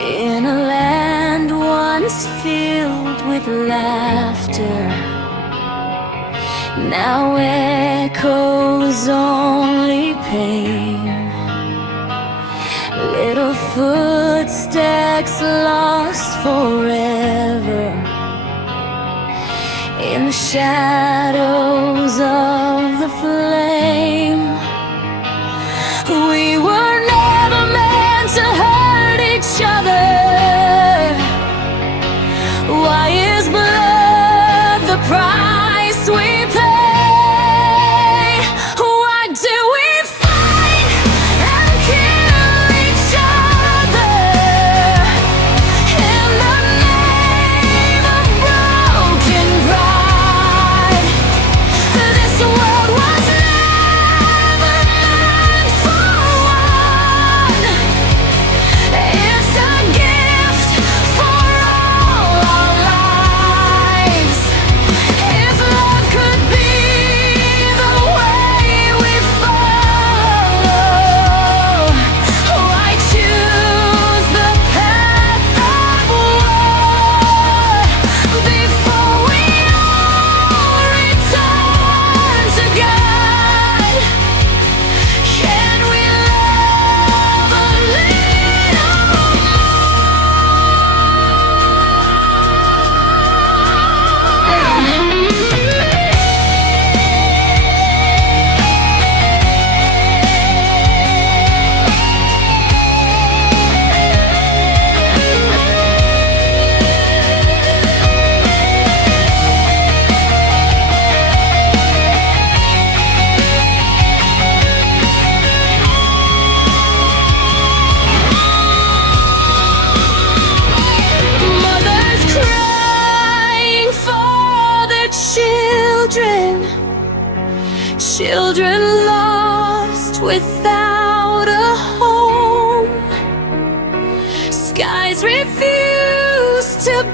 In a land once filled with laughter, now echoes only pain. Little footsteps lost forever in the shadows of the flame. We were never meant to hurt each other. Why is blood the price we pay? Why do we fight and kill each other in the name of broken pride? This world was never meant for one. It's a gift for all our lives. If love could be the way we follow, why choose the path of war before we all return to God? Can we love a little mothers crying for their children, children lost without a home. Skies refuse to